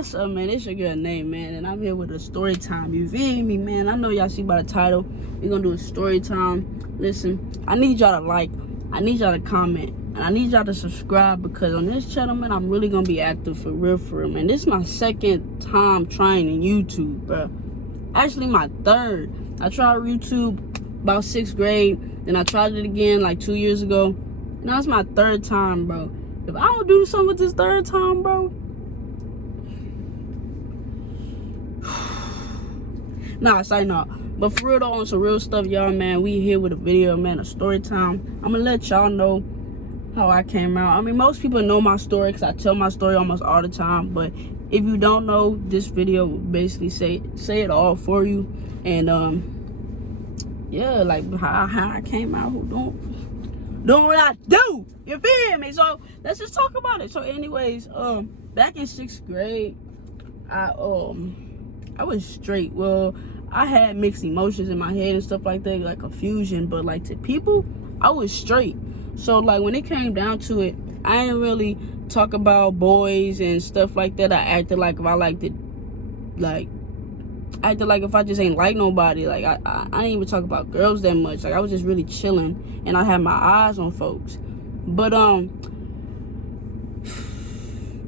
what's up, man? It's your girl name, man, and I'm here with a story time. You feel me, man? I know y'all see by the title, we're gonna do a story time. Listen, I need y'all to like, I need y'all to comment, and I need y'all to subscribe, because on this channel, man, I'm really gonna be active for real, man. This is my second time trying in YouTube, bro. Actually, my third. I tried YouTube about 6th grade, then I tried it again like 2 years ago. Now it's my third time, bro. If I don't do something with this third time, bro, nah, say no. But for real though, on some real stuff, y'all, man, we here with a video, man, a story time. I'm gonna let y'all know how I came out. I mean, most people know my story because I tell my story almost all the time. But if you don't know, this video will basically say it all for you. And yeah, like how I came out, doing what I do. You feel me? So let's just talk about it. So anyways, back in 6th grade, I was straight. Well, I had mixed emotions in my head and stuff like that, like confusion, but like to people, I was straight. So like when it came down to it, I didn't really talk about boys and stuff like that. I acted like if I liked it, like acted like if I just ain't like nobody. Like I didn't even talk about girls that much. Like I was just really chilling, and I had my eyes on folks. But man,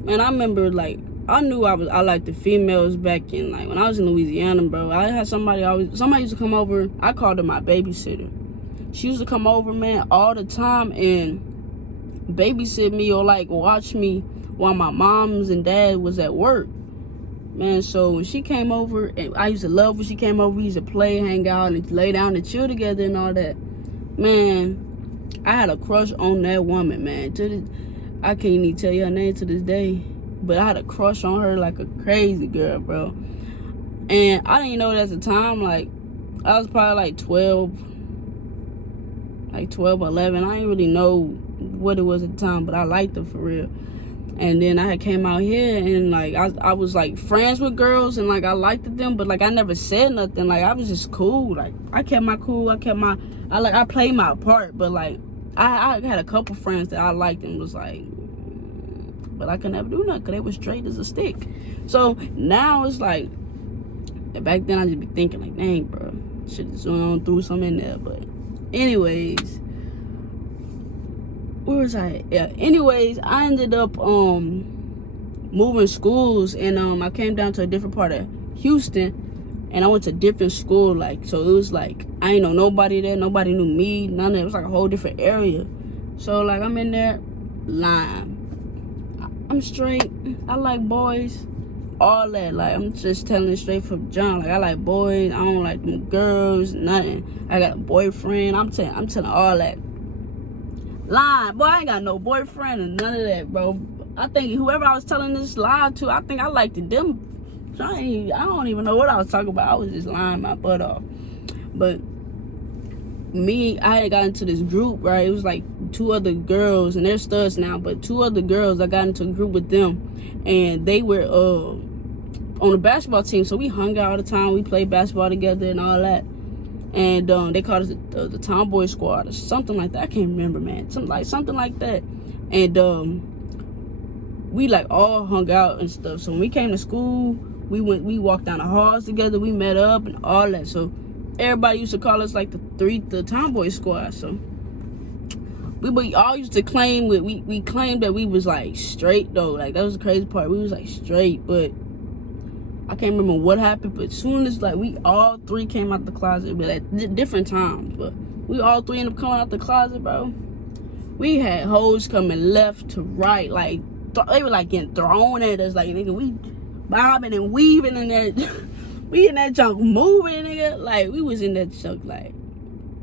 I remember like I knew I liked the females back in like when I was in Louisiana, bro. I had somebody used to come over. I called her my babysitter. She used to come over, man, all the time and babysit me or like watch me while my moms and dad was at work. Man, so when she came over, and I used to love when she came over. We used to play, hang out, and lay down and chill together and all that. Man, I had a crush on that woman, man. I can't even tell you her name to this day, but I had a crush on her like a crazy girl, bro. And I didn't know it at the time. Like, I was probably like 12, 11. I didn't really know what it was at the time, but I liked her for real. And then I had came out here and like I was like friends with girls and like I liked them, but like I never said nothing. Like I was just cool. Like I kept my cool. I played my part, but like I had a couple friends that I liked and was like, but I could never do nothing because they were straight as a stick. So now it's like, back then I just be thinking like, dang, bro, should have on through something in there. But anyways, where was I? Yeah. Anyways, I ended up moving schools, and I came down to a different part of Houston, and I went to a different school. Like, so it was like I ain't know nobody there. Nobody knew me. None of it. It was like a whole different area. So like I'm in there, lying. I'm straight. I like boys. All that. Like I'm just telling it straight from John. Like I like boys. I don't like them girls. Nothing. I got a boyfriend. I'm telling all that. Lying, boy, I ain't got no boyfriend and none of that, bro. I think whoever I was telling this lie to, I think I liked them. So I don't even know what I was talking about. I was just lying my butt off. But I had got into this group, right? It was like 2 other girls, and they're studs now, but 2 other girls, I got into a group with them, and they were on the basketball team, so we hung out all the time. We played basketball together and all that. And they called us the Tomboy Squad or something like that. I can't remember, man. Something like that. And we like all hung out and stuff. So when we came to school, we walked down the halls together. We met up and all that. So everybody used to call us like the Tomboy Squad. So we all used to claim we claimed that we was like straight though. Like that was the crazy part. We was like straight, but I can't remember what happened, but as soon as like we all 3 came out the closet, but at different times, but we all 3 ended up coming out the closet, bro. We had hoes coming left to right, like they were like getting thrown at us, like nigga, we bobbing and weaving in there. We in that junk moving, nigga. Like we was in that junk like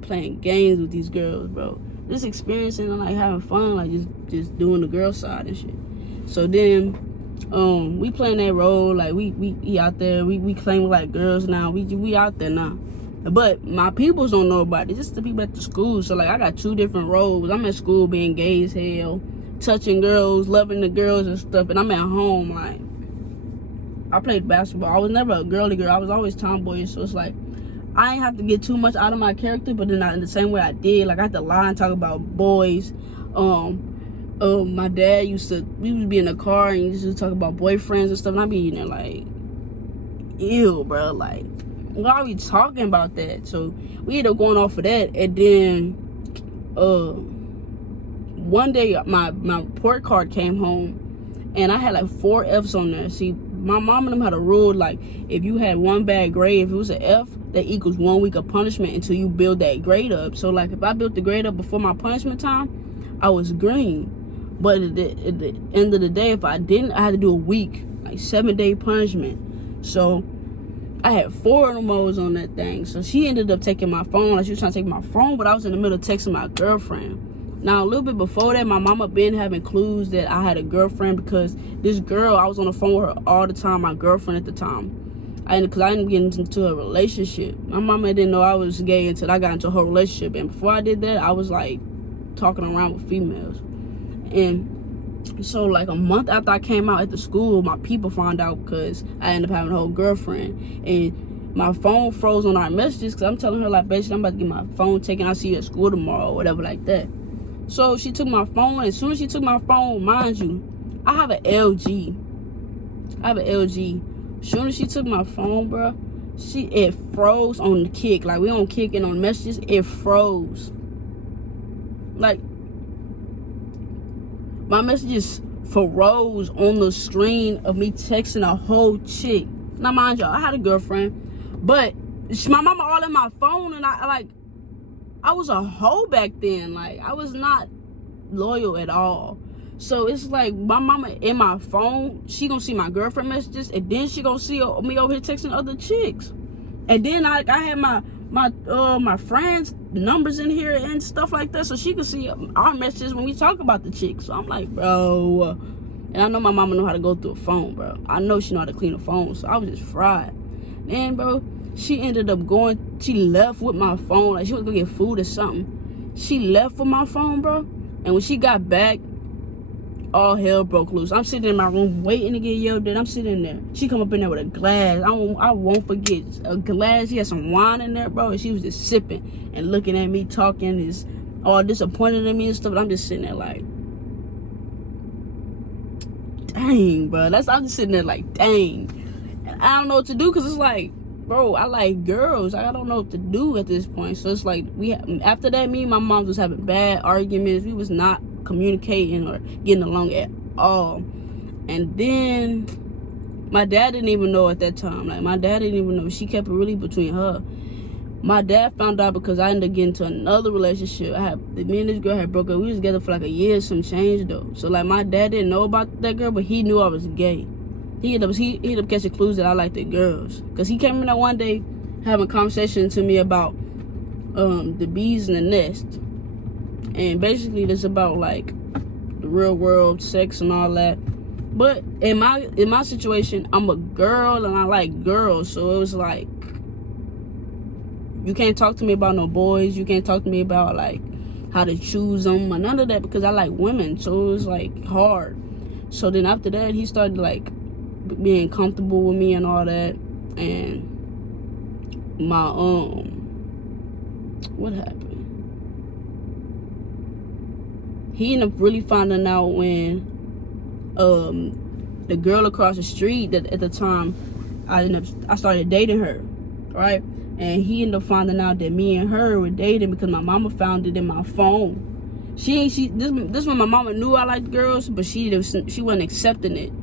playing games with these girls, bro. Just experiencing and like having fun, like just doing the girl side and shit. So then we playing that role, like we out there, we claim like girls now, we out there now. But my peoples don't know about it. Just the people at the school. So like I got 2 different roles. I'm at school being gay as hell, touching girls, loving the girls and stuff, and I'm at home like I played basketball. I was never a girly girl. I was always tomboyish. So it's like I ain't have to get too much out of my character, but then in the same way I did, like I had to lie and talk about boys, My dad we would be in the car and he used to talk about boyfriends and stuff, and I'd be in there like, ew, bro, like, why are we talking about that? So we ended up going off of that, and then one day my report card came home, and I had like 4 F's on there. See, my mom and them had a rule, like, if you had one bad grade, if it was an F, that equals 1 week of punishment until you build that grade up. So like, if I built the grade up before my punishment time, I was green. But at the end of the day, if I didn't, I had to do a week, like 7-day punishment. So I had 4 of them on that thing. So she ended up taking my phone. Like, she was trying to take my phone, but I was in the middle of texting my girlfriend. Now, a little bit before that, my mama been having clues that I had a girlfriend, because this girl, I was on the phone with her all the time, my girlfriend at the time. Because I didn't get into a relationship. My mama didn't know I was gay until I got into a whole relationship. And before I did that, I was like talking around with females. And so like a month after I came out at the school, my people found out, because I ended up having a whole girlfriend. And my phone froze on our messages, because I'm telling her, like, basically, I'm about to get my phone taken. I'll see you at school tomorrow, or whatever like that. So she took my phone. As soon as she took my phone, mind you, I have an LG. As soon as she took my phone, bro, it froze on the kick. Like, we don't kick it on messages. It froze. Like, my messages froze on the screen of me texting a whole chick. Now, mind y'all, I had a girlfriend, but my mama all in my phone, and I was a hoe back then. Like, I was not loyal at all. So it's like, my mama in my phone, she gonna see my girlfriend messages, and then she gonna see me over here texting other chicks. And then I had my friends' numbers in here and stuff like that, so she could see our messages when we talk about the chicks. So I'm like, bro. And I know my mama know how to go through a phone, bro. I know she know how to clean a phone, so I was just fried. And bro, she ended up she left with my phone. Like, she was gonna get food or something. She left with my phone, bro. And when she got back, all hell broke loose. I'm sitting in my room waiting to get yelled at. I'm sitting there. She come up in there with a glass. I won't forget, a glass. She had some wine in there, bro. And she was just sipping and looking at me, talking, all disappointed in me and stuff. But I'm just sitting there like, dang, bro. I'm just sitting there like, dang. And I don't know what to do, because it's like, bro, I like girls. I don't know what to do at this point. So it's like, after that, me and my mom was having bad arguments. We was not communicating or getting along at all. And then my dad didn't even know at that time. Like, my dad didn't even know. She kept it really between her. My dad found out because I ended up getting into another relationship. Me and this girl had broke up. We was together for like a year, some change though. So like, my dad didn't know about that girl, but he knew I was gay. He ended up catching clues that I liked the girls, because he came in there one day having a conversation to me about the bees in the nest. And basically, it's about like the real world, sex and all that. But in my situation, I'm a girl and I like girls, so it was like, you can't talk to me about no boys. You can't talk to me about like how to choose them or none of that, because I like women. So it was like hard. So then after that, he started like being comfortable with me and all that. And my what happened? He ended up really finding out when the girl across the street that at the time I started dating her, right? And he ended up finding out that me and her were dating because my mama found it in my phone. This when my mama knew I liked girls, but she wasn't accepting it.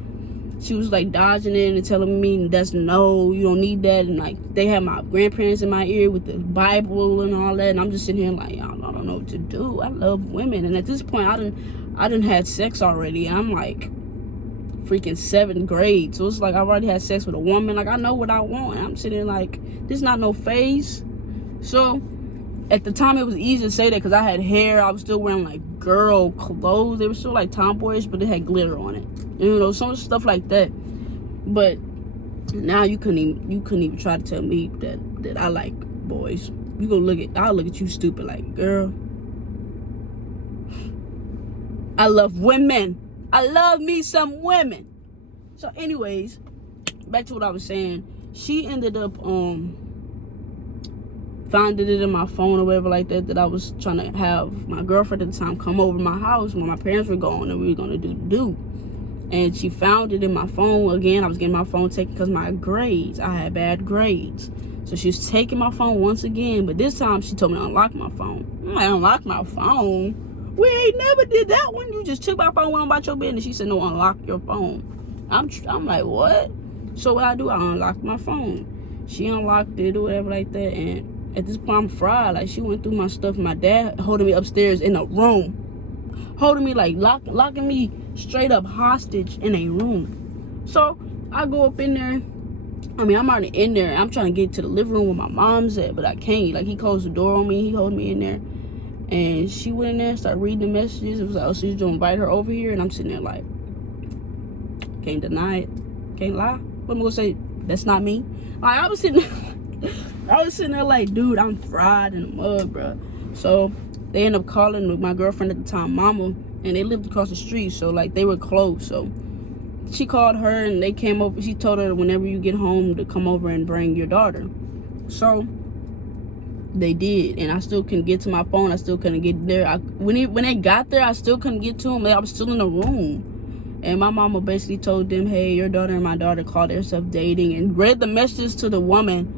She was like dodging it and telling me that's no, you don't need that. And like, they had my grandparents in my ear with the Bible and all that, and I'm just sitting here like, I don't know what to do. I love women, and at this point I done had sex already. I'm like freaking 7th grade, so it's like I already had sex with a woman. Like, I know what I want, and I'm sitting there like, this not no phase. So at the time, it was easy to say that because I had hair. I was still wearing like girl clothes. They were still like tomboyish, but it had glitter on it. You know, some stuff like that. But now you couldn't even try to tell me that I like boys. I'll look at you stupid like, girl, I love women. I love me some women. So anyways, back to what I was saying. She ended up found it in my phone or whatever like that I was trying to have my girlfriend at the time come over to my house when my parents were gone and we were going to do. And she found it in my phone. Again, I was getting my phone taken because my grades. I had bad grades. So she was taking my phone once again. But this time, she told me to unlock my phone. I'm like, unlock my phone? We ain't never did that one. You just took my phone, went about your business. She said, no, unlock your phone. I'm like, what? So what I do, I unlocked my phone. She unlocked it or whatever like that. And at this point, I'm fried. Like, she went through my stuff. My dad holding me upstairs in a room. Holding me, like, locking me straight up hostage in a room. So I go up in there. I mean, I'm already in there. I'm trying to get to the living room where my mom's at, but I can't. Like, he closed the door on me. He held me in there. And she went in there and started reading the messages. It was like, oh, so you're going to invite her over here? And I'm sitting there like, can't deny it. Can't lie. What am I going to say? That's not me. Like, I was sitting there like, dude, I'm fried in the mud, bro. So they ended up calling my girlfriend at the time, Mama, and they lived across the street. So, like, they were close. So she called her and they came over. She told her whenever you get home to come over and bring your daughter. So they did, and I still couldn't get to my phone. I still couldn't get there. When they got there, I still couldn't get to them. I was still in the room, and my mama basically told them, "Hey, your daughter and my daughter called themselves dating," and read the messages to the woman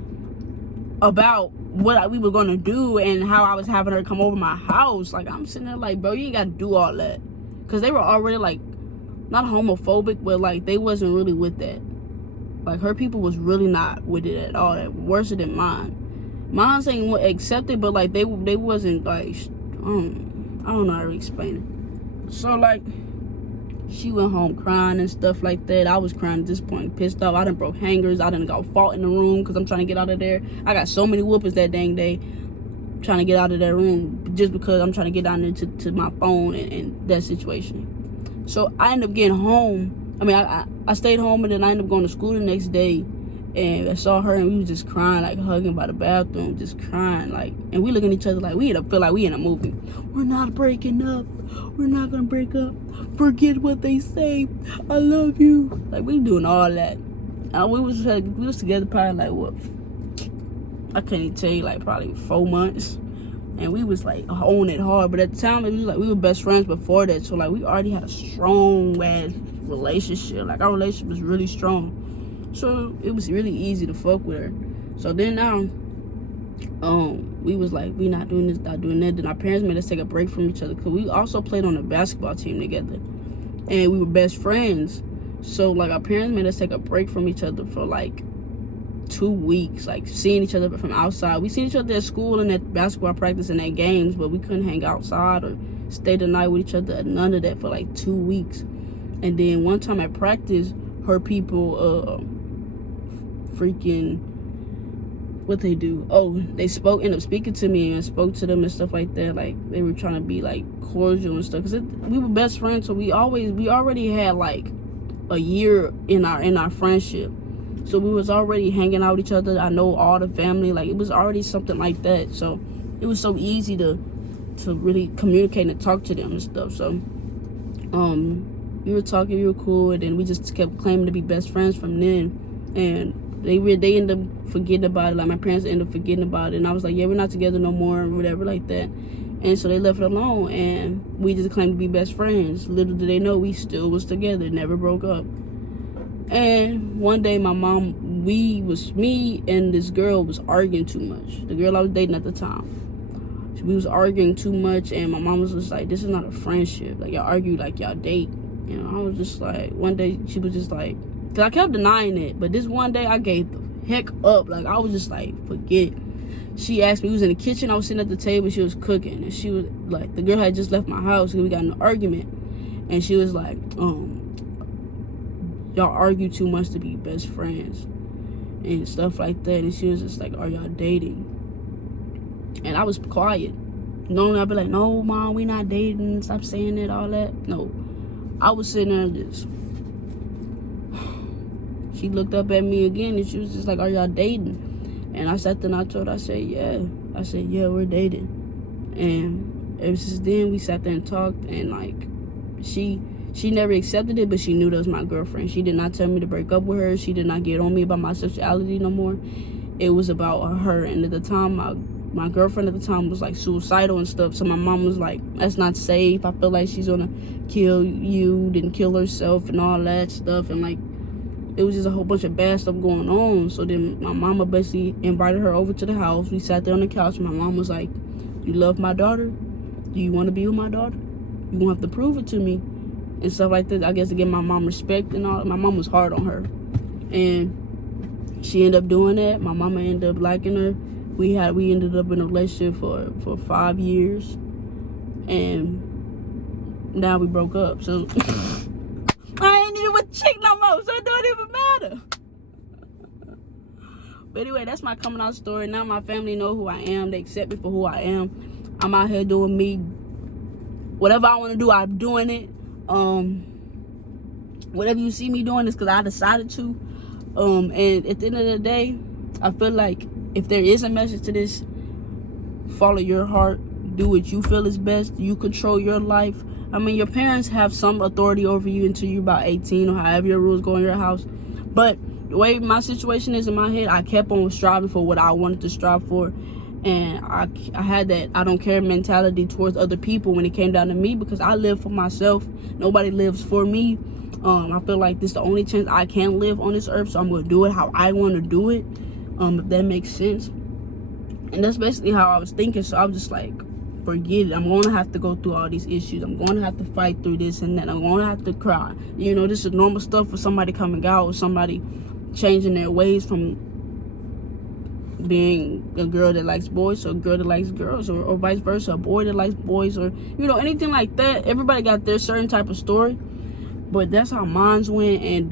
about what we were gonna do and how I was having her come over my house. Like, I'm sitting there like, bro, you ain't gotta do all that, because they were already like, not homophobic, but like they wasn't really with that. Like, her people was really not with it at all. That worse than mine. Mine ain't accept it, but like they wasn't like, I don't know how to explain it. So like, she went home crying and stuff like that. I was crying at this point, pissed off. I done broke hangers. I done got fought in the room because I'm trying to get out of there. I got so many whoopings that dang day trying to get out of that room just because I'm trying to get down there to my phone and that situation. So I ended up getting home. I mean, I stayed home, and then I ended up going to school the next day. And I saw her, and we was just crying, like hugging by the bathroom, just crying, like. And we looking at each other like we feel like we in a movie. We're not breaking up. We're not gonna break up. Forget what they say. I love you. Like, we doing all that. And we was together probably like what? I can't even tell you, like probably 4 months. And we was like on it hard, but at the time it was like we were best friends before that, so like we already had a strong ass relationship. Like, our relationship was really strong, so it was really easy to fuck with her. So then now, we was like, we not doing this, not doing that. Then our parents made us take a break from each other because we also played on a basketball team together, and we were best friends. So like, our parents made us take a break from each other for like 2 weeks, like seeing each other from outside. We seen each other at school and at basketball practice and at games, but we couldn't hang outside or stay the night with each other. None of that for like 2 weeks. And then one time at practice, her people freaking, what they do? Oh, they ended up speaking to me and spoke to them and stuff like that. Like, they were trying to be like cordial and stuff, because we were best friends. So we already had like a year in our friendship. So we was already hanging out with each other. I know all the family. Like, it was already something like that. So it was so easy to really communicate and talk to them and stuff. So we were talking, we were cool, and then we just kept claiming to be best friends from then. And they ended up forgetting about it. Like, my parents ended up forgetting about it, and I was like, yeah, we're not together no more, or whatever like that. And so they left it alone, and we just claimed to be best friends. Little did they know we still was together, never broke up. And one day me and this girl was arguing too much. The girl I was dating at the time. We was arguing too much, and my mom was just like, this is not a friendship. Like, y'all argue like y'all date. You know, I was just like, one day she was just like, because I kept denying it, but this one day I gave the heck up. Like, I was just like, forget it. She asked me, we was in the kitchen, I was sitting at the table, she was cooking, and she was like, the girl had just left my house, and we got in an argument, and she was like, y'all argue too much to be best friends and stuff like that. And she was just like, are y'all dating? And I was quiet. Normally I'd be like, no, Mom, we not dating, stop saying it, all that. No, I was sitting there just, she looked up at me again, and she was just like, are y'all dating? And I sat there and I told her, I said, yeah, we're dating. And ever since then, we sat there and talked, and like, she never accepted it, but she knew that was my girlfriend. She did not tell me to break up with her. She did not get on me about my sexuality no more. It was about her. And at the time, my girlfriend at the time was like suicidal and stuff. So my mom was like, that's not safe. I feel like she's gonna kill you, then kill herself and all that stuff. And like, it was just a whole bunch of bad stuff going on. So then my mama basically invited her over to the house. We sat there on the couch. My mom was like, you love my daughter? Do you want to be with my daughter? You won't have to prove it to me. And stuff like that. I guess to give my mom respect and all. My mom was hard on her. And she ended up doing that. My mama ended up liking her. We ended up in a relationship for 5 years. And now we broke up. So I ain't even with chick no more. So it don't even matter. But anyway, that's my coming out story. Now my family know who I am. They accept me for who I am. I'm out here doing me. Whatever I want to do, I'm doing it. Whatever you see me doing is because I decided to. And at the end of the day, I feel like if there is a message to this, follow your heart. Do what you feel is best. You control your life. I mean, your parents have some authority over you until you're about 18 or however your rules go in your house. But the way my situation is in my head, I kept on striving for what I wanted to strive for. And I had that I don't care mentality towards other people when it came down to me, because I live for myself. Nobody lives for me. I feel like this is the only chance I can live on this earth, so I'm going to do it how I want to do it, if that makes sense. And that's basically how I was thinking. So I was just like, forget it. I'm going to have to go through all these issues. I'm going to have to fight through this and that. I'm going to have to cry. You know, this is normal stuff for somebody coming out or somebody changing their ways from being a girl that likes boys to a girl that likes girls, or vice versa, a boy that likes boys, or, you know, anything like that. Everybody got their certain type of story. But that's how mine's went. And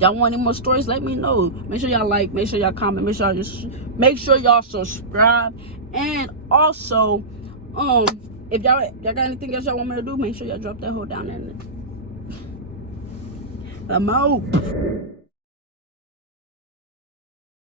y'all want any more stories, let me know. Make sure y'all like, make sure y'all comment, make sure y'all subscribe. And also, if y'all got anything else y'all want me to do, make sure y'all drop that hoe down there. I'm out.